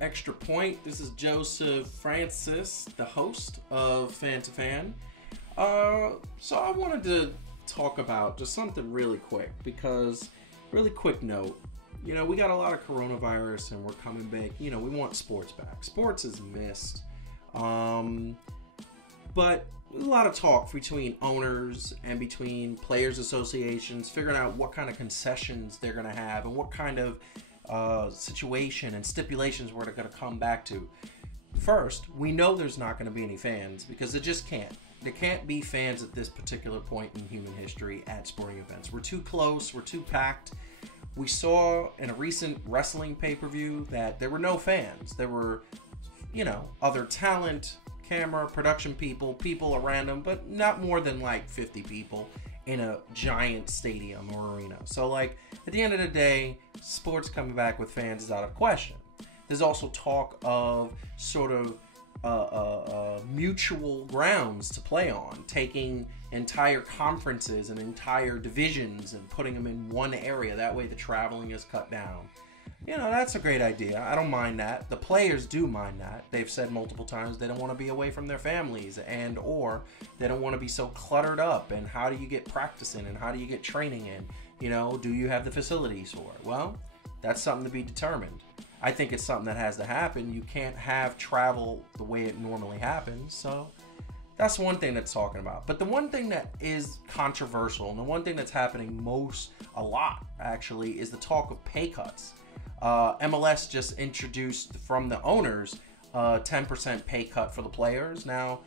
Extra Point. This is Joseph Francis, the host of Fan2Fan. So I wanted to talk about just something really quick, because really quick note, you know, we got a lot of coronavirus and we're coming back. You know, we want sports back. Sports is missed. But a lot of talk between owners and between players associations, figuring out what kind of concessions they're going to have and what kind of situation and stipulations we're going to come back to. First, we know there's not going to be any fans, because it just can't. There can't be fans at this particular point in human history at sporting events. We're too close. We're too packed. We saw in a recent wrestling pay-per-view that there were no fans. There were, you know, other talent, camera, production people around them, but not more than like 50 people in a giant stadium or arena. So like at the end of the day, sports coming back with fans is out of question. There's also talk of sort of mutual grounds to play on, taking entire conferences and entire divisions and putting them in one area. That way the traveling is cut down. You know, that's a great idea. I don't mind that. The players do mind that. They've said multiple times they don't want to be away from their families, and or they don't want to be so cluttered up. And how do you get practice in, and how do you get training in? You know, do you have the facilities for it? Well, that's something to be determined. I think it's something that has to happen. You can't have travel the way it normally happens. So that's one thing that's talking about. But the one thing that is controversial, and the one thing that's happening a lot actually, is the talk of pay cuts. MLS just introduced from the owners 10% pay cut for the players. Now,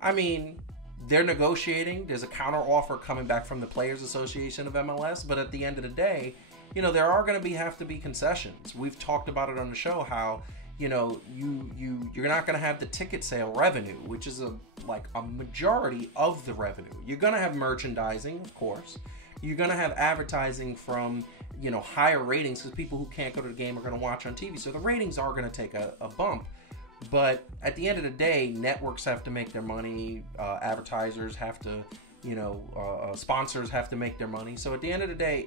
I mean, they're negotiating. There's a counter offer coming back from the Players Association of MLS. But at the end of the day, you know, there are going to have to be concessions. We've talked about it on the show how, you know, you're not going to have the ticket sale revenue, which is like a majority of the revenue. You're going to have merchandising, of course. You're going to have advertising from, you know, higher ratings, because people who can't go to the game are going to watch on TV. So the ratings are going to take a bump. But at the end of the day, networks have to make their money. Advertisers have to, you know, sponsors have to make their money. So at the end of the day,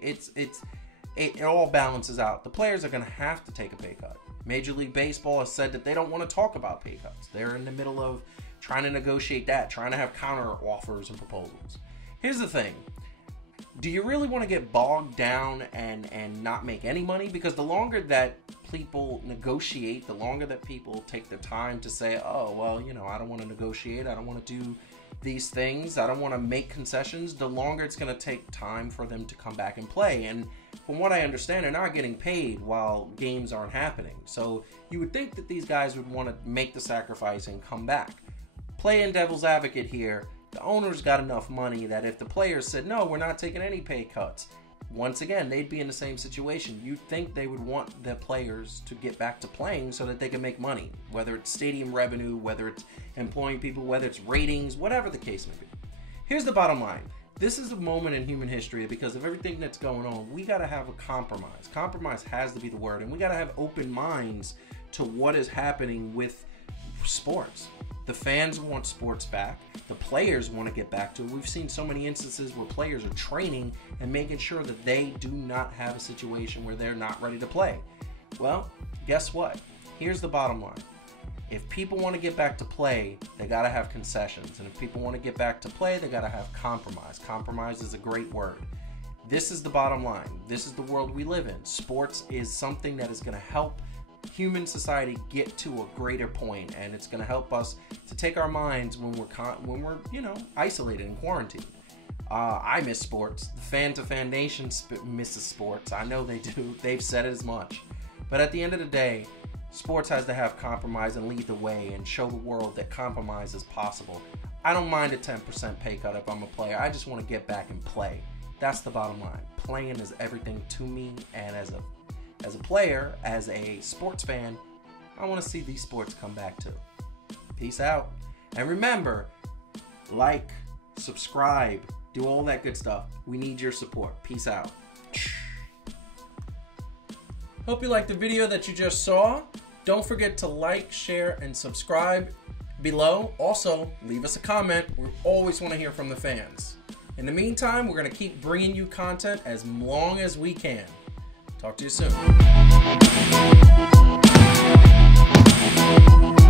it all balances out. The players are going to have to take a pay cut. Major League Baseball has said that they don't want to talk about pay cuts. They're in the middle of trying to negotiate that, trying to have counter offers and proposals. Here's the thing. Do you really want to get bogged down and not make any money? Because the longer that people negotiate, the longer that people take the time to say, oh, well, you know, I don't want to negotiate. I don't want to do these things. I don't want to make concessions. The longer it's going to take time for them to come back and play. And from what I understand, they're not getting paid while games aren't happening. So you would think that these guys would want to make the sacrifice and come back. Playing devil's advocate here, the owners got enough money that if the players said, no, we're not taking any pay cuts, once again, they'd be in the same situation. You'd think they would want the players to get back to playing so that they can make money, whether it's stadium revenue, whether it's employing people, whether it's ratings, whatever the case may be. Here's the bottom line. This is a moment in human history, because of everything that's going on, we got to have a compromise. Compromise has to be the word, and we got to have open minds to what is happening with sports. The fans want sports back. The players want to get back to it. We've seen so many instances where players are training and making sure that they do not have a situation where they're not ready to play. Well, guess what? Here's the bottom line. If people want to get back to play, they got to have concessions. And if people want to get back to play, they got to have compromise. Compromise is a great word. This is the bottom line. This is the world we live in. Sports is something that is going to help human society get to a greater point, and it's going to help us to take our minds when we're you know, isolated and quarantined. I miss sports. The Fan2Fan Nation misses sports. I know they do. They've said it as much. But at the end of the day, sports has to have compromise and lead the way and show the world that compromise is possible. I don't mind a 10% pay cut if I'm a player. I just want to get back and play. That's the bottom line. Playing is everything to me, and as a player, as a sports fan, I want to see these sports come back too. Peace out. And remember, like, subscribe, do all that good stuff. We need your support. Peace out. Hope you liked the video that you just saw. Don't forget to like, share, and subscribe below. Also, leave us a comment. We always want to hear from the fans. In the meantime, we're going to keep bringing you content as long as we can. Talk to you soon. Bye.